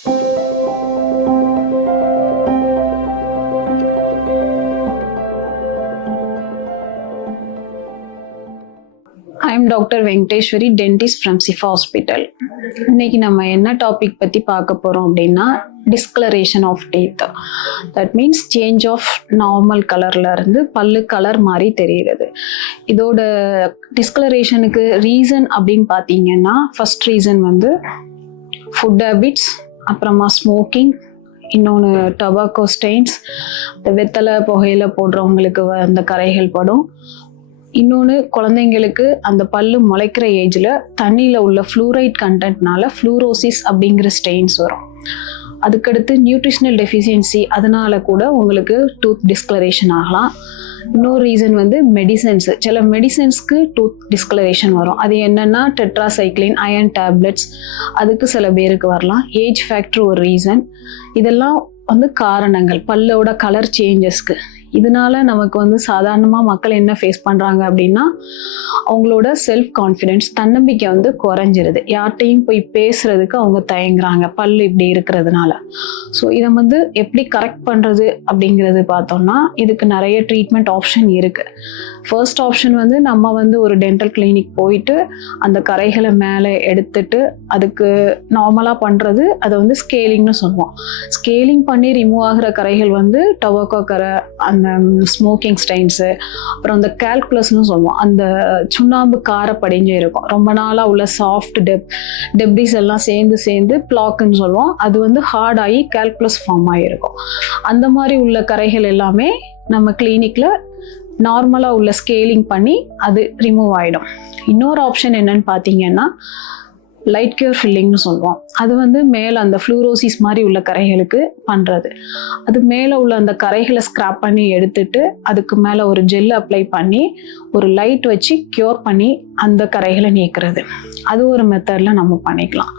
I am Dr. Venkateshwari, dentist from Sifa Hospital. இன்னைக்கு நம்ம என்ன டாபிக் பற்றி பார்க்க போகிறோம் அப்படின்னா discoloration of teeth. That means change of normal கலர்ல இருந்து பல்லு கலர் மாதிரி தெரிகிறது. இதோட டிஸ்கலரேஷனுக்கு ரீசன் அப்படின்னு பார்த்தீங்கன்னா ஃபர்ஸ்ட் ரீசன் வந்து ஃபுட் ஹேபிட்ஸ், அப்புறமா ஸ்மோக்கிங், இன்னொன்று டொபாக்கோ ஸ்டெயின்ஸ், இந்த வெத்தலை புகையில போடுறவங்களுக்கு அந்த கரைகள் படும். இன்னொன்று குழந்தைங்களுக்கு அந்த பல்லு முளைக்கிற ஏஜில் தண்ணியில் உள்ள ஃப்ளூரைட் கண்டென்ட்னால ஃப்ளூரோசிஸ் அப்படிங்கிற ஸ்டெயின்ஸ் வரும். அதுக்கடுத்து நியூட்ரிஷனல் டெஃபிஷியன்சி, அதனால கூட உங்களுக்கு டூத் டிஸ்கலரேஷன் ஆகலாம். இன்னொரு ரீசன் வந்து மெடிசன்ஸ், சில மெடிசன்ஸ்க்கு டூத் டிஸ்கலரேஷன் வரும். அது என்னன்னா டெட்ராசைக்ளின், அயர்ன் டேப்லெட்ஸ், அதுக்கு சில பேருக்கு வரலாம். ஏஜ் ஃபேக்டர் ஒரு ரீசன். இதெல்லாம் வந்து காரணங்கள் பல்லோட கலர் சேஞ்சஸ்க்கு. இதனால நமக்கு வந்து சாதாரணமாக மக்கள் என்ன ஃபேஸ் பண்ணுறாங்க அப்படின்னா அவங்களோட செல்ஃப் கான்ஃபிடென்ஸ், தன்னம்பிக்கை வந்து குறைஞ்சிருது. யார்கிட்டையும் போய் பேசுறதுக்கு அவங்க தயங்குறாங்க பல்லு இப்படி இருக்கிறதுனால. ஸோ இதை வந்து எப்படி கரெக்ட் பண்ணுறது அப்படிங்கிறது பார்த்தோம்னா இதுக்கு நிறைய ட்ரீட்மெண்ட் ஆப்ஷன் இருக்குது. ஃபர்ஸ்ட் ஆப்ஷன் வந்து நம்ம வந்து ஒரு டென்டல் கிளினிக் போயிட்டு அந்த கரைகளை மேலே எடுத்துட்டு அதுக்கு நார்மலாக பண்ணுறது, அதை வந்து ஸ்கேலிங்னு சொல்லுவோம். ஸ்கேலிங் பண்ணி ரிமூவ் ஆகிற கரைகள் வந்து டொபாக்கோ கரை, அந்த ஸ்மோக்கிங் ஸ்டைன்ஸு, அப்புறம் அந்த கால்குலஸ்னு சொல்லுவோம், அந்த சுண்ணாம்பு கார படிஞ்சு இருக்கும் ரொம்ப நாளாக உள்ள சாஃப்ட் டெப்ரிஸ் எல்லாம் சேர்ந்து பிளாக்குன்னு சொல்லுவோம். அது வந்து ஹார்ட் ஆகி கால்குலஸ் ஃபார்ம் ஆகிருக்கும். அந்த மாதிரி உள்ள கரைகள் எல்லாமே நம்ம கிளினிக்கில் நார்மலாக உள்ள ஸ்கேலிங் பண்ணி அது ரிமூவ் ஆகிடும். இன்னொரு ஆப்ஷன் என்னன்னு பார்த்தீங்கன்னா லைட் கியூர் ஃபில்லிங்னு சொல்லுவோம். அது வந்து மேலே அந்த ஃப்ளூரோசிஸ் மாதிரி உள்ள கரைகளுக்கு பண்ணுறது. அது மேலே உள்ள அந்த கரைகளை ஸ்க்ராப் பண்ணி எடுத்துட்டு அதுக்கு மேலே ஒரு ஜெல் அப்ளை பண்ணி ஒரு லைட் வச்சு க்யூர் பண்ணி அந்த கரைகளை நீக்கிறது. அது ஒரு மெத்தடில் நம்ம பண்ணிக்கலாம்.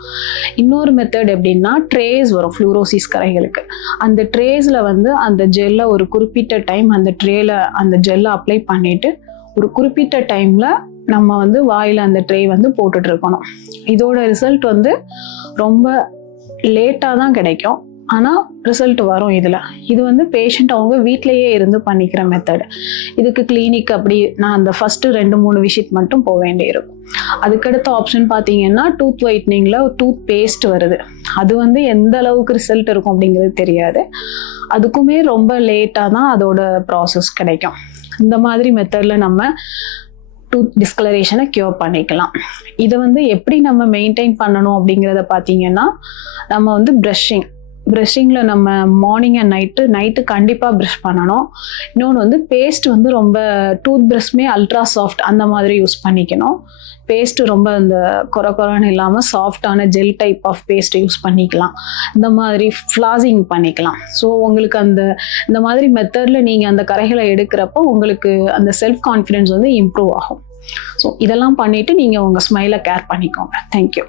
இன்னொரு மெத்தட் எப்படின்னா ட்ரேஸ் வரும் ஃப்ளூரோசிஸ் கரைகளுக்கு. அந்த ட்ரேஸில் வந்து அந்த ஜெல்லை ஒரு குறிப்பிட்ட டைம் அந்த ட்ரேல அந்த ஜெல்லை அப்ளை பண்ணிட்டு ஒரு குறிப்பிட்ட டைமில் நம்ம வந்து வாயில் அந்த ட்ரே வந்து போட்டுட்டு இருக்கணும். இதோட ரிசல்ட் வந்து ரொம்ப லேட்டாக தான் கிடைக்கும், ஆனால் ரிசல்ட் வரும் இதில். இது வந்து பேஷண்ட் அவங்க வீட்டிலையே இருந்து பண்ணிக்கிற மெத்தடு. இதுக்கு கிளினிக் அப்படி நான் அந்த ஃபஸ்ட்டு 2-3 விசிட் மட்டும் போக வேண்டியிருக்கும். அதுக்கடுத்த ஆப்ஷன் பார்த்தீங்கன்னா டூத் ஒயிட்னிங்கில் டூத் பேஸ்ட் வருது. அது வந்து எந்த அளவுக்கு ரிசல்ட் இருக்கும் அப்படிங்கிறது தெரியாது. அதுக்குமே ரொம்ப லேட்டாக தான் அதோட ப்ராசஸ் கிடைக்கும். இந்த மாதிரி மெத்தடில் நம்ம டூத் டிஸ்கலரேஷனை க்யூர் பண்ணிக்கலாம். இதை வந்து எப்படி நம்ம மெயின்டைன் பண்ணணும் அப்படிங்கிறத பார்த்தீங்கன்னா நம்ம வந்து ப்ரஷிங்கில் நம்ம மார்னிங் அண்ட் நைட்டு கண்டிப்பாக ப்ரஷ் பண்ணணும். இன்னொன்று வந்து பேஸ்ட் வந்து ரொம்ப டூத் ப்ரஷ்மே அல்ட்ரா சாஃப்ட் அந்த மாதிரி யூஸ் பண்ணிக்கணும். பேஸ்ட்டு ரொம்ப இந்த குறைன்னு இல்லாமல் சாஃப்டான gel type of paste use பண்ணிக்கலாம். இந்த மாதிரி ஃப்ளாசிங் பண்ணிக்கலாம். ஸோ உங்களுக்கு இந்த மாதிரி மெத்தடில் நீங்கள் அந்த கரைகளை எடுக்கிறப்போ உங்களுக்கு அந்த செல்ஃப் கான்ஃபிடென்ஸ் வந்து இம்ப்ரூவ் ஆகும். ஸோ இதெல்லாம் பண்ணிவிட்டு நீங்கள் உங்கள் ஸ்மைலை கேர் பண்ணிக்கோங்க. தேங்க்யூ.